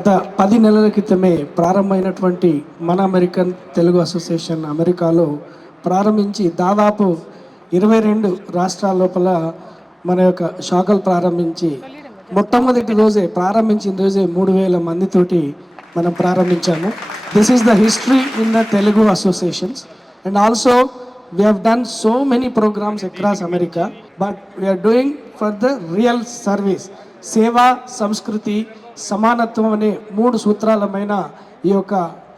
గత 10 నెలల క్రితమే ప్రారంభమైనటువంటి మన అమెరికన్ తెలుగు అసోసియేషన్ అమెరికాలో ప్రారంభించి దాదాపు 22 రాష్ట్రాల లోపల మన యొక్క శాఖలు ప్రారంభించి మొట్టమొదటి రోజే ప్రారంభించిన రోజే 3000 మందితోటి మనం ప్రారంభించాము. This is the history in the Telugu associations and also we have done so many programs across America, but we are doing for the real service. సేవా, సంస్కృతి, సమానత్వం అనే 3 సూత్రాలమైన ఈ యొక్క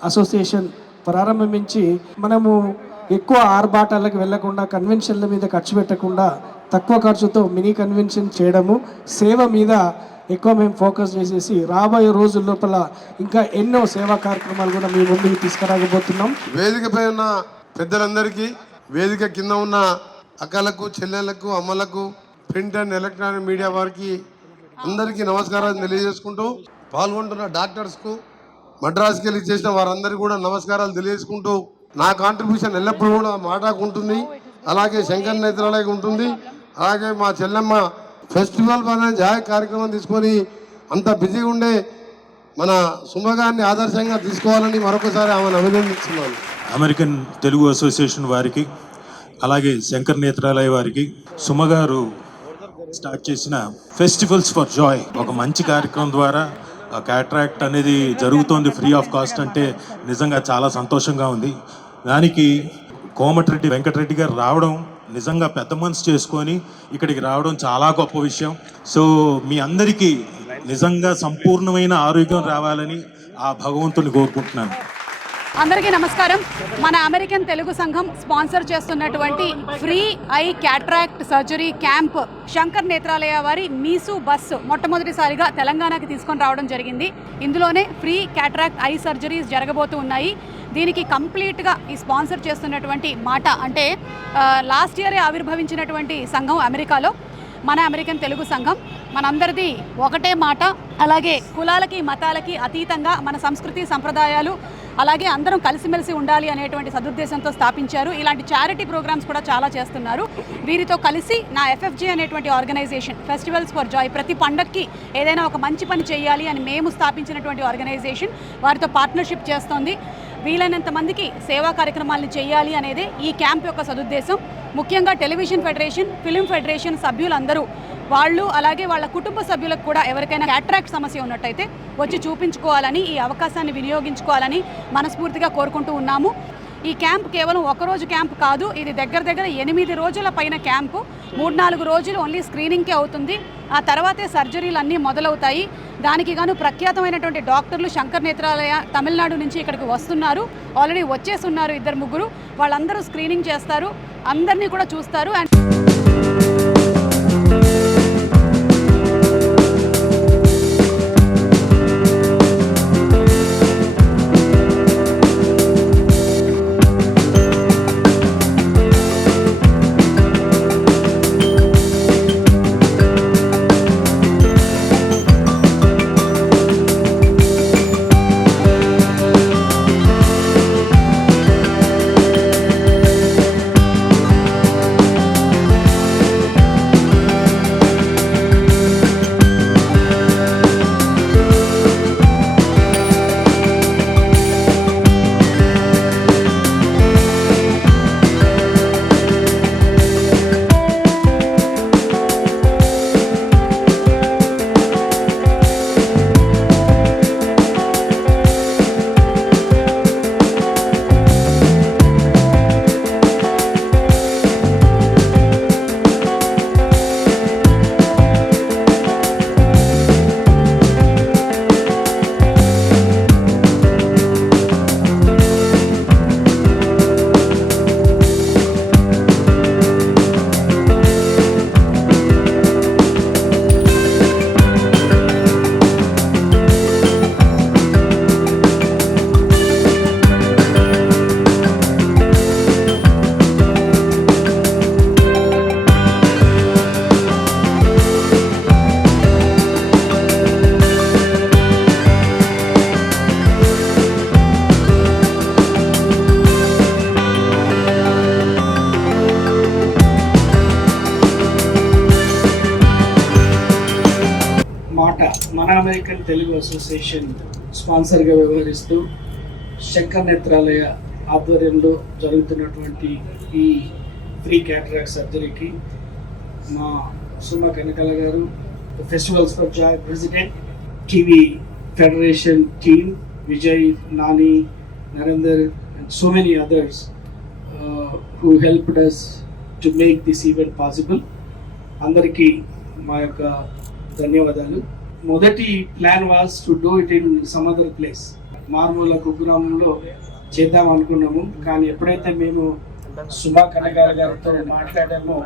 అసోసియేషన్ ప్రారంభించి మనము ఎక్కువ ఆర్భాటాలకు వెళ్లకుండా, కన్వెన్షన్ల మీద ఖర్చు పెట్టకుండా తక్కువ ఖర్చుతో మినీ కన్వెన్షన్ చేయడము, సేవ మీద ఎక్కువ మేము ఫోకస్ చేసేసి రాబోయే రోజుల లోపల ఇంకా ఎన్నో సేవా కార్యక్రమాలు కూడా మీ ముందుకు తీసుకురాకపోతున్నాం. వేదికపై ఉన్న పెద్దలందరికీ, వేదిక కింద ఉన్న అక్కలకు, చెల్లెలకు, అమ్మలకు, ప్రింట్ అండ్ ఎలక్ట్రానిక్ మీడియా వారికి అందరికీ నమస్కారాలు తెలియజేసుకుంటూ, పాల్గొంటున్న డాక్టర్స్కు, మద్రాసుకి వెళ్ళి చేసిన వారందరికీ కూడా నమస్కారాలు తెలియజేసుకుంటూ, నా కాంట్రిబ్యూషన్ ఎల్లప్పుడూ కూడా మాటాకుంటుంది, అలాగే శంకర్ నేత్రాలయం ఉంటుంది, అలాగే మా చెల్లెమ్మ ఫెస్టివల్ అనే జాయ్ కార్యక్రమం తీసుకొని అంత బిజీగా ఉండే మన సుమగారిని ఆదర్శంగా తీసుకోవాలని మరొకసారి ఆమెను అభినందిస్తున్నాను. అమెరికన్ తెలుగు అసోసియేషన్ వారికి, అలాగే శంకర్ నేత్రాలయ వారికి, సుమగారు స్టార్ట్ చేసిన ఫెస్టివల్స్ ఫర్ జాయ్ ఒక మంచి కార్యక్రమం ద్వారా క్యాట్రాక్ట్ అనేది జరుగుతోంది ఫ్రీ ఆఫ్ కాస్ట్ అంటే నిజంగా చాలా సంతోషంగా ఉంది. దానికి కోమటిరెడ్డి వెంకటరెడ్డి గారు రావడం నిజంగా పెద్ద మనసు చేసుకొని ఇక్కడికి రావడం చాలా గొప్ప విషయం. సో మీ అందరికీ నిజంగా సంపూర్ణమైన ఆరోగ్యం రావాలని ఆ భగవంతుని కోరుకుంటున్నాను. అందరికీ నమస్కారం. మన అమెరికన్ తెలుగు సంఘం స్పాన్సర్ చేస్తున్నటువంటి free eye cataract surgery camp Shankar Netralaya వారి మీసు బస్సు మొట్టమొదటిసారిగా తెలంగాణకి తీసుకొని రావడం జరిగింది. ఇందులోనే ఫ్రీ క్యాట్రాక్ట్ ఐ సర్జరీస్ జరగబోతూ ఉన్నాయి. దీనికి కంప్లీట్గా ఈ స్పాన్సర్ చేస్తున్నటువంటి మాట అంటే లాస్ట్ ఇయరే ఆవిర్భవించినటువంటి సంఘం అమెరికాలో మన అమెరికన్ తెలుగు సంఘం. మనందరిది ఒకటే మాట, అలాగే కులాలకి మతాలకి అతీతంగా మన సంస్కృతి సంప్రదాయాలు అలాగే అందరం కలిసిమెలిసి ఉండాలి అనేటువంటి సదుద్దేశంతో స్థాపించారు. ఇలాంటి చారిటీ ప్రోగ్రామ్స్ కూడా చాలా చేస్తున్నారు. వీరితో కలిసి నా ఎఫ్ఎఫ్జీ అనేటువంటి ఆర్గనైజేషన్ ఫెస్టివల్స్ ఫర్ జాయ్ ప్రతి పండక్కి ఏదైనా ఒక మంచి పని చేయాలి అని మేము స్థాపించినటువంటి ఆర్గనైజేషన్ వారితో పార్ట్నర్షిప్ చేస్తోంది. వీలైనంత మందికి సేవా కార్యక్రమాలను చేయాలి అనేది ఈ క్యాంప్ యొక్క సదుద్దేశం. ముఖ్యంగా టెలివిజన్ ఫెడరేషన్, ఫిలిం ఫెడరేషన్ సభ్యులందరూ వాళ్ళు అలాగే వాళ్ళ కుటుంబ సభ్యులకు కూడా ఎవరికైనా క్యాట్రాక్ట్ సమస్య ఉన్నట్టయితే వచ్చి చూపించుకోవాలని, ఈ అవకాశాన్ని వినియోగించుకోవాలని మనస్ఫూర్తిగా కోరుకుంటూ ఉన్నాము. ఈ క్యాంప్ కేవలం ఒకరోజు క్యాంప్ కాదు, ఇది దగ్గర 8 రోజుల పైన క్యాంపు. 3-4 రోజులు ఓన్లీ స్క్రీనింగ్కే అవుతుంది. ఆ తర్వాతే సర్జరీలు అన్నీ మొదలవుతాయి. దానికి గాను ప్రఖ్యాతమైనటువంటి డాక్టర్లు శంకర్ నేత్రాలయ తమిళనాడు నుంచి ఇక్కడికి వస్తున్నారు. ఆల్రెడీ వచ్చేసి ఉన్నారు 2-3. వాళ్ళందరూ స్క్రీనింగ్ చేస్తారు, అందరినీ కూడా చూస్తారు. అండ్ అమెరికన్ తెలుగు అసోసియేషన్ స్పాన్సర్గా వ్యవహరిస్తూ శంకర్ నేత్రాలయ ఆధ్వర్యంలో జరుగుతున్నటువంటి ఈ ఫ్రీ క్యాటరాక్ట్ సర్జరీకి మా సుమ కనకల గారు, festivals for Joy president, TV federation team, Vijay, Nani, Narender and so many others who helped us to make this event possible. అందరికీ మా యొక్క ధన్యవాదాలు. మొదటి plan was to do it in some other place, మారుమూల కుగ్రామంలో చేద్దాం అనుకున్నాము. కానీ ఎప్పుడైతే మేము సుమా కనకాల గారితో మాట్లాడామో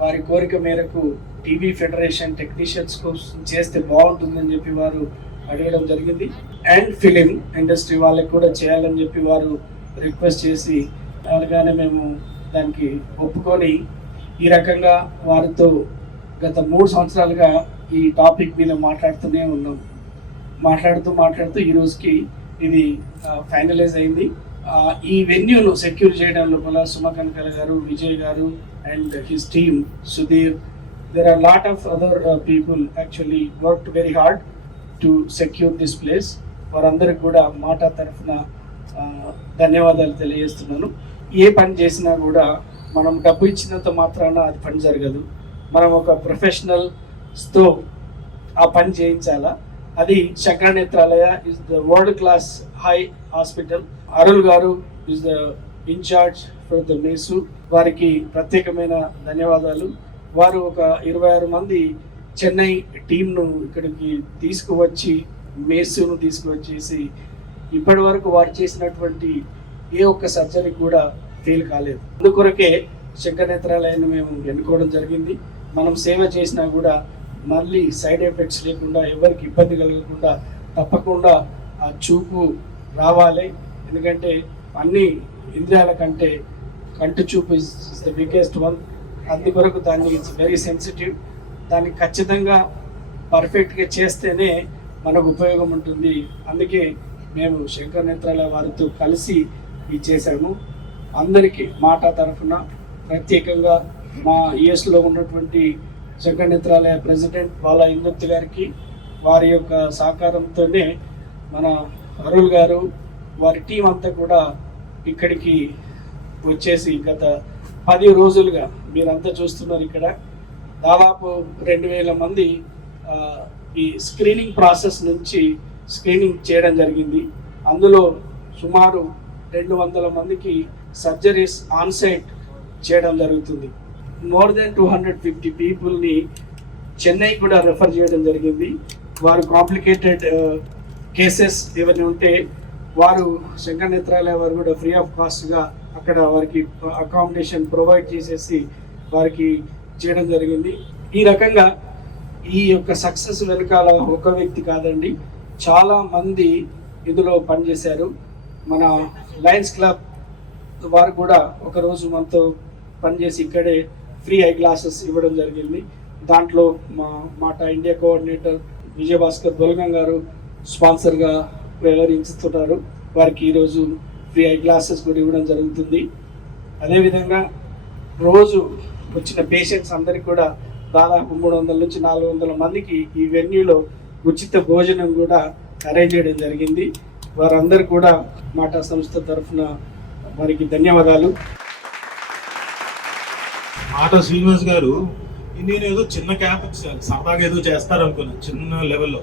వారి కోరిక మేరకు టీవీ ఫెడరేషన్ టెక్నీషియన్స్ కోసం చేస్తే బాగుంటుందని చెప్పి వారు అడగడం జరిగింది. అండ్ ఫిలిం ఇండస్ట్రీ వాళ్ళకి కూడా చేయాలని చెప్పి వారు రిక్వెస్ట్ చేసి అనగానే మేము దానికి ఒప్పుకొని ఈ రకంగా వారితో గత 3 సంవత్సరాలుగా ఈ టాపిక్ మీద మాట్లాడుతూనే ఉన్నాం. మాట్లాడుతూ ఈ రోజుకి ఇది ఫైనలైజ్ అయింది. ఈ వెన్యూను సెక్యూర్ చేయడం లోపల సుమ కనకాల గారు, విజయ్ గారు and his team, Sudheer, there are lot of other people actually worked very hard to secure this place. వారందరికి కూడా మాట తరఫున ధన్యవాదాలు తెలియజేస్తున్నాను. ఏ పని చేసినా కూడా మనం డబ్బు ఇచ్చినంత మాత్రాన అది పని జరగదు. మనం ఒక ప్రొఫెషనల్స్తో ఆ పని చేయించాలా. అది Sankara Netralaya is the world class high hospital. Arul గారు is the in charge for the MESU. వారికి ప్రత్యేకమైన ధన్యవాదాలు. వారు ఒక 26 మంది చెన్నై టీంను ఇక్కడికి తీసుకువచ్చి మేసును తీసుకువచ్చేసి ఇప్పటి వరకు వారు చేసినటువంటి ఏ ఒక్క సర్జరీ కూడా ఫెయిల్ కాలేదు. అందుకొరకే శంకర్ నేత్రాలయాన్ని మేము ఎన్నుకోవడం జరిగింది. మనం సేవ చేసినా కూడా మళ్ళీ సైడ్ ఎఫెక్ట్స్ లేకుండా, ఎవరికి ఇబ్బంది కలగకుండా తప్పకుండా ఆ చూపు రావాలి. ఎందుకంటే అన్ని ఇంద్రియాల కంటే కంటి చూపు ఇస్ ద బిగ్గెస్ట్ వన్. అందుకొరకు దాన్ని ఇట్స్ వెరీ సెన్సిటివ్. దాన్ని ఖచ్చితంగా పర్ఫెక్ట్గా చేస్తేనే మనకు ఉపయోగం ఉంటుంది. అందుకే మేము శంకర్ నేత్రాలయ వారితో కలిసి ఇది చేశాము. అందరికీ మాట తరఫున ప్రత్యేకంగా మా యుఎస్లో ఉన్నటువంటి శంకర్ నేత్రాలయ ప్రెసిడెంట్ బాలా ఇందర్తి గారికి, వారి యొక్క సహకారంతోనే మన అరుల్ గారు, వారి టీం అంతా కూడా ఇక్కడికి వచ్చేసి గత 10 రోజులుగా మీరంతా చూస్తున్నారు. ఇక్కడ దాదాపు 2000 మంది ఈ స్క్రీనింగ్ ప్రాసెస్ నుంచి స్క్రీనింగ్ చేయడం జరిగింది. అందులో సుమారు 200 మందికి సర్జరీస్ ఆన్సైట్ చేయడం జరుగుతుంది. మోర్ దెన్ 250 పీపుల్ని చెన్నై కూడా రెఫర్ చేయడం జరిగింది. వారు కాంప్లికేటెడ్ కేసెస్ ఏమైనా ఉంటే వారు శంకర్ నేత్రాలయ వారు కూడా ఫ్రీ ఆఫ్ కాస్ట్గా అక్కడ వారికి అకామిడేషన్ ప్రొవైడ్ చేసేసి వారికి చేయడం జరిగింది. ఈ రకంగా ఈ యొక్క సక్సెస్ వెనకాల ఒక వ్యక్తి కాదండి, చాలా మంది ఇందులో పనిచేశారు. మన లయన్స్ క్లబ్ వారు కూడా ఒకరోజు మనతో పనిచేసి ఇక్కడే ఫ్రీ ఐ గ్లాసెస్ ఇవ్వడం జరిగింది. దాంట్లో మాట ఇండియా కోఆర్డినేటర్ విజయభాస్కర్ బొల్గం గారు స్పాన్సర్గా వ్యవహరిస్తున్నారు. వారికి ఈరోజు ఫ్రీ ఐ గ్లాసెస్ కూడా ఇవ్వడం జరుగుతుంది. అదేవిధంగా రోజు వచ్చిన పేషెంట్స్ అందరికీ కూడా దాదాపు 300 నుంచి 400 మందికి ఈ వెన్యూలో ఉచిత భోజనం కూడా అరేంజ్ చేయడం జరిగింది. వారందరూ కూడా మాటా సంస్థ తరఫున వారికి ధన్యవాదాలు. మాట శ్రీనివాస్ గారు, నేను ఏదో చిన్న క్యాంప్ సరదాగా ఏదో చేస్తారనుకున్నా చిన్న లెవెల్లో.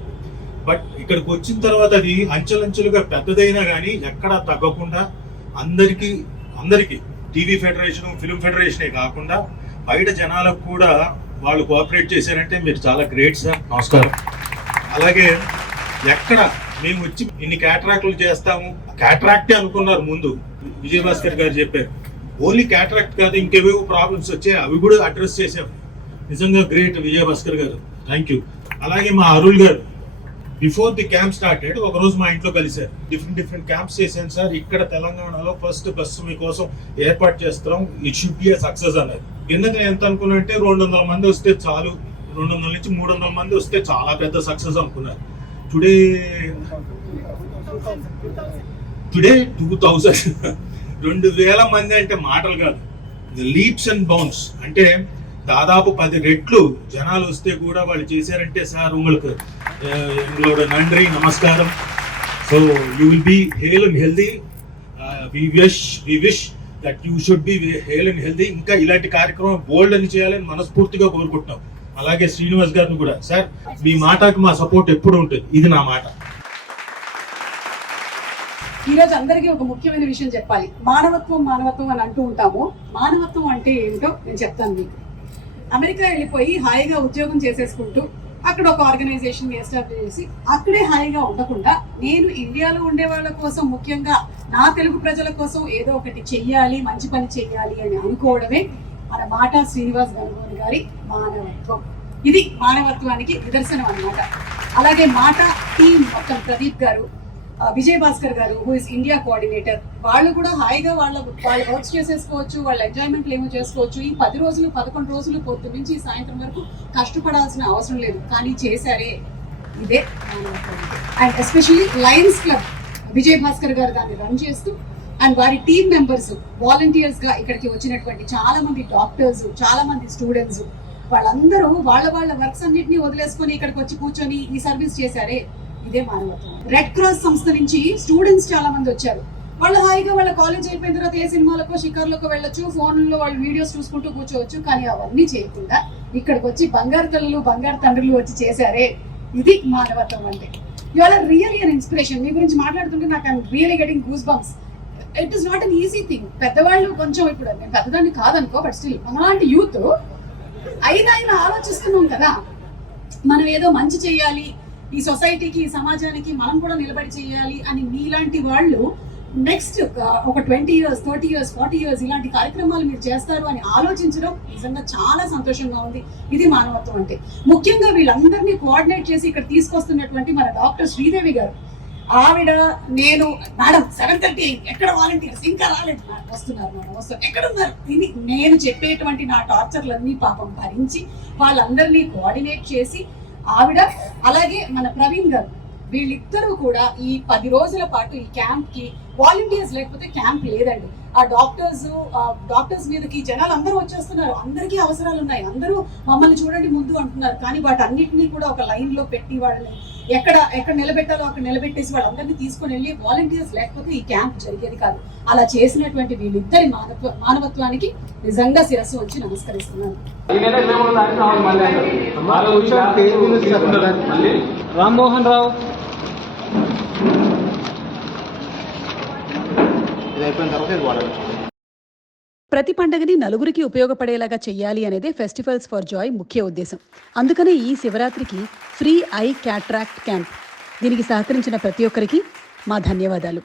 బట్ ఇక్కడికి వచ్చిన తర్వాత అది అంచెలంచెలుగా పెద్దదైనా కానీ ఎక్కడా తగ్గకుండా అందరికీ టీవీ ఫెడరేషన్, ఫిల్మ్ ఫెడరేషనే కాకుండా బయట జనాలకు కూడా వాళ్ళు కోఆపరేట్ చేశారంటే మీరు చాలా గ్రేట్ సార్. నమస్కారం. అలాగే ఎక్కడ మేము వచ్చి ఇన్ని క్యాటరాక్ట్లు చేస్తాము, క్యాటరాక్టే అనుకున్నారు ముందు, విజయభాస్కర్ గారు చెప్పారు. ఓన్లీ క్యాటరాక్ట్ కాదు, ఇంకేవేవో ప్రాబ్లమ్స్ వచ్చాయి, అవి కూడా అడ్రస్ చేశాం. నిజంగా గ్రేట్ విజయభాస్కర్ గారు, థ్యాంక్ యూ. అలాగే మా అరుల్ గారు బిఫోర్ ది క్యాంప్ స్టార్టెడ్ ఒకరోజు మా ఇంట్లో కలిశారు. డిఫరెంట్ క్యాంప్స్ చేశాను సార్, ఇక్కడ తెలంగాణలో ఫస్ట్ బస్సు మీకోసం ఏర్పాటు చేస్తున్నాం, it should be A success అన్నారు. ఎందుకంటే ఎంత అనుకున్నా అంటే 200 మంది వస్తే చాలు, 200 నుంచి 300 మంది వస్తే చాలా పెద్ద సక్సెస్ అనుకున్నారు. టుడే 2000 2000 మంది అంటే మాటలు కాదు, లీప్స్ అండ్ బౌన్స్. అంటే దాదాపు 10 రెట్లు జనాలు వస్తే కూడా వాళ్ళు చేశారంటే సార్ உங்களுக்கு எங்களோட நன்றி நமஸ்காரம். So you will be hale and healthy. We wish that you should be hale and healthy. ఇంకా ఇలాంటి కార్యక్రమం బోల్డ్ అని చేయాలని మనస్ఫూర్తిగా కోరుకుంటున్నాం. అలాగే శ్రీనివాస్ గారిని కూడా, సార్ మీ మాటకి మా సపోర్ట్ ఎప్పుడు ఉంటుంది, ఇది నా మాట. ఈరోజు అందరికీ ఒక ముఖ్యమైన విషయం చెప్పాలి. మానవత్వం మానవత్వం అని అంటూ ఉంటాము. మానవత్వం అంటే ఏమిటో నేను చెప్తాను మీకు. అమెరికా వెళ్ళిపోయి హాయిగా ఉద్యోగం చేసేసుకుంటూ అక్కడ ఒక ఆర్గనైజేషన్ ఎస్టాబ్లిష్ చేసి అక్కడే హాయిగా ఉండకుండా నేను ఇండియాలో ఉండే వాళ్ళ కోసం, ముఖ్యంగా నా తెలుగు ప్రజల కోసం ఏదో ఒకటి చెయ్యాలి, మంచి పని చెయ్యాలి అని అనుకోవడమే మన మాటా శ్రీనివాస్ గణగోని గారి మానవత్వం. ఇది మానవత్వానికి నిదర్శనం అన్నమాట. అలాగే మాటా టీం మొత్తం ప్రదీప్ గారు, విజయ్ భాస్కర్ గారు హూ ఇస్ ఇండియా కోఆర్డినేటర్, వాళ్ళు కూడా హాయిగా వాళ్ళ వర్క్స్ చేసేసుకోవచ్చు, వాళ్ళ ఎంజాయ్మెంట్లు ఏమో చేసుకోవచ్చు. ఈ 10 రోజులు 11 రోజులు పొద్దు నుంచి సాయంత్రం వరకు కష్టపడాల్సిన అవసరం లేదు, కానీ చేశారే, ఇదే మానవత్వం. And especially Lions club Vijay Bhaskar గారు దాన్ని రన్ చేస్తూ, అండ్ వారి టీమ్ మెంబర్స్ వాలంటీర్స్ గా ఇక్కడికి వచ్చినటువంటి చాలా మంది డాక్టర్స్, చాలా మంది స్టూడెంట్స్, వాళ్ళందరూ వాళ్ళ వర్క్స్ అన్నింటినీ వదిలేసుకొని ఇక్కడికి వచ్చి కూర్చొని ఈ సర్వీస్ చేశారే, ఇదే మానవత్వం. రెడ్ క్రాస్ సంస్థ నుంచి స్టూడెంట్స్ చాలా మంది వచ్చారు. వాళ్ళు హాయిగా వాళ్ళ కాలేజ్ అయిపోయిన తర్వాత ఏ సినిమాలకో షికార్లకో వెళ్ళొచ్చు, ఫోన్లో వాళ్ళు వీడియోస్ చూసుకుంటూ కూర్చోవచ్చు, కానీ అవన్నీ చేయకుండా ఇక్కడికి వచ్చి బంగారు తల్లులు బంగారు తండ్రులు వచ్చి చేశారే, ఇది మానవత్వం అంటే. You are really an inspiration. మీ గురించి మాట్లాడుతుంటే నాకు I'm really getting goose bumps. It is not an easy thing. పెద్దవాళ్ళు కొంచెం, ఇప్పుడు నేను పెద్దదాన్ని కాదనుకో, బట్ స్టిల్ మనలాంటి యూత్ అయినా ఆలోచిస్తున్నాం కదా, మనం ఏదో మంచి చేయాలి, ఈ సొసైటీకి, ఈ సమాజానికి మనం కూడా నిలబడి చేయాలి అని మీలాంటి వాళ్ళు నెక్స్ట్ ఒక 20 years, 30 years, 40 years ఇలాంటి కార్యక్రమాలు మీరు చేస్తారు అని ఆలోచించడం నిజంగా చాలా సంతోషంగా ఉంది. ఇది మానవత్వం అంటే. ముఖ్యంగా వీళ్ళందరినీ కోఆర్డినేట్ చేసి ఇక్కడ తీసుకొస్తున్నటువంటి మన డాక్టర్ శ్రీదేవి గారు, ఆవిడ నేను మేడం 7:30 ఎక్కడ వాలంటీర్స్ ఇంకా రాలేదు, వస్తున్నారు మేడం వస్తారు, ఎక్కడ ఉన్నారు, ఇది నేను చెప్పేటువంటి నా టార్చర్లన్నీ పాపం భరించి వాళ్ళందరినీ కోఆర్డినేట్ చేసి ఆవిడ, అలాగే మన ప్రవీణ్ గారు, వీళ్ళిద్దరూ కూడా ఈ 10 రోజుల పాటు ఈ క్యాంప్ కి వాలంటీర్స్ లేకపోతే క్యాంప్ లేదండి. ఆ డాక్టర్స్ మీదకి జనాలు అందరూ వచ్చేస్తున్నారు, అందరికీ అవసరాలు ఉన్నాయి, అందరూ మమ్మల్ని చూడండి ముందు అంటున్నారు, కానీ వాటన్నిటినీ కూడా ఒక లైన్ లో పెట్టి వాళ్ళని ఎక్కడ నిలబెట్టాలో అక్కడ నిలబెట్టేసి వాళ్ళందరినీ తీసుకొని వెళ్ళి, వాలంటీర్స్ లేకపోతే ఈ క్యాంప్ జరిగేది కాదు. అలా చేసినటువంటి వీళ్ళిద్దరి మానవత్వానికి నిజంగా శిరస్సు వచ్చి నమస్కరిస్తున్నాను. రామ్మోహన్ రావు ప్రతి పండుగని నలుగురికి ఉపయోగపడేలాగా చెయ్యాలి అనేదే ఫెస్టివల్స్ ఫర్ జాయ్ ముఖ్య ఉద్దేశం. అందుకనే ఈ శివరాత్రికి ఫ్రీ ఐ క్యాట్రాక్ట్ క్యాంప్. దీనికి సహకరించిన ప్రతి ఒక్కరికి మా ధన్యవాదాలు.